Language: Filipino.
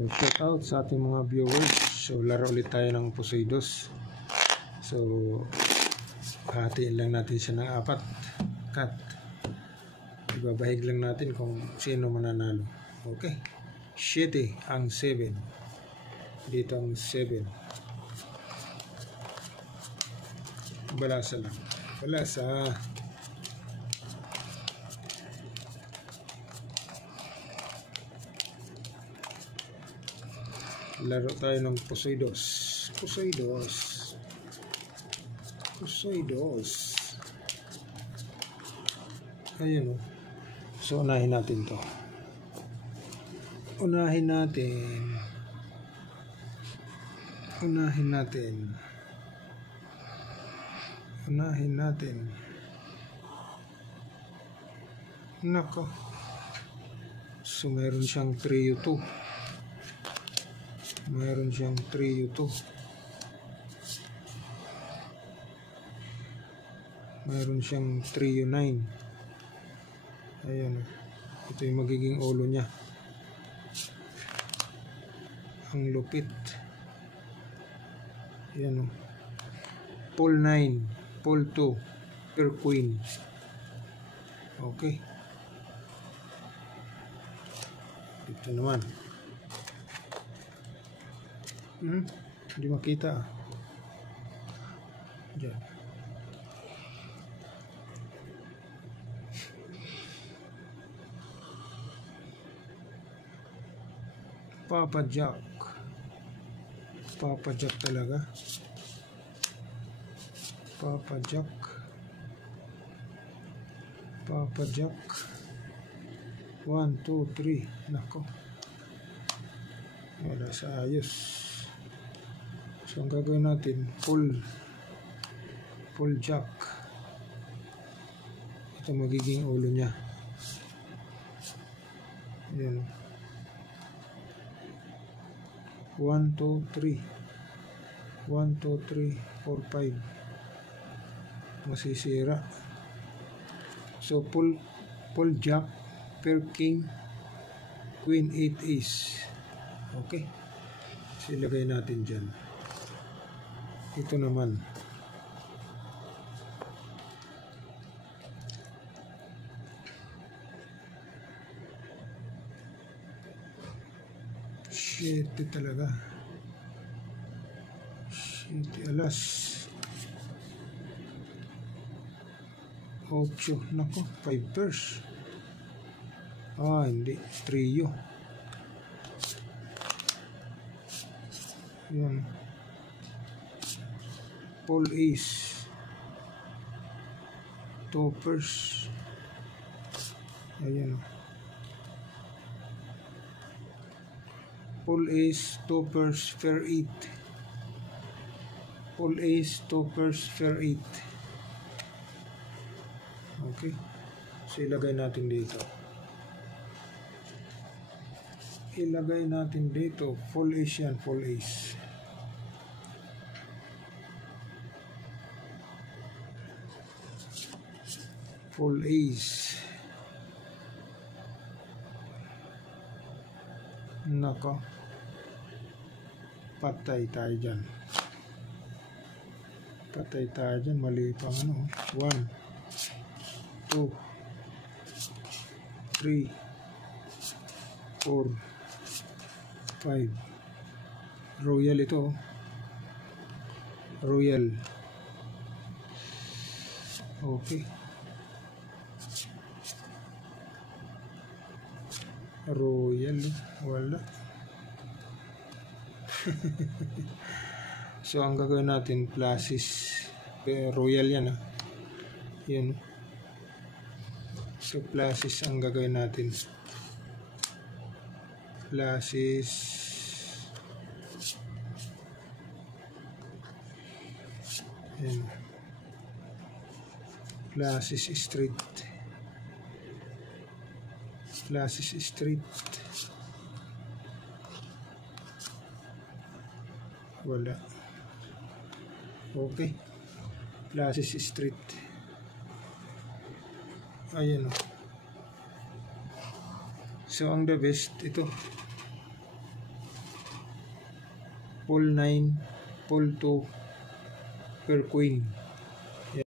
Shout out sa ating mga viewers. So laro ulit tayo ng Poseidous. So hatiin lang natin siya ng 4 cut. Ibabahig lang natin kung sino mananalo. Okay, 7 ang 7, dito ang 7. Balasa lang, balasa. Laro tayo ng Poseidous. Ayun o. So unahin natin to. Unahin natin. Nako. So meron siyang trio 2. Meron siyang trio 9. Ayan. Ito yung magiging ulo niya. Ang lupit. Ayan o. Pull 9, pull 2 per queen. Okay. Ito naman. Hindi makita. Diyan. Papa Jack talaga. Papa Jack 1, 2, 3. Nako, wala sa ayos. So ang gagawin natin, full Jack. Ito magiging ulo niya. Ayan. 1, 2, 3. 1, 2, 3, 4, 5. Masisira. So full Jack per king, queen 8 ace. Okay. So ilagay natin dyan. Ito naman. Shit talaga. Shit, alas. 8. Nako, 5 pairs. Hindi. Trio. Yan. Full ace. 2 pairs. Ayan. Full ace, 2 pairs, fair 8. Full ace, 2 pairs, fair 8. Okay. So ilagay natin dito. Full ace yan, full ace. Full ace. Nako. Patay tayo dyan. Mali pang 1, 2, 3, 4, 5. Royal ito. Royal. Okay. Royal. Wala. So ang gagawin natin, pluses. Royal yan. Yan. So pluses ang gagawin natin. Pluses. Yan. Pluses straight. Wala. Okay. Pluses straight. Ayan o. So ang the best ito. pull 9, pull 2 per queen.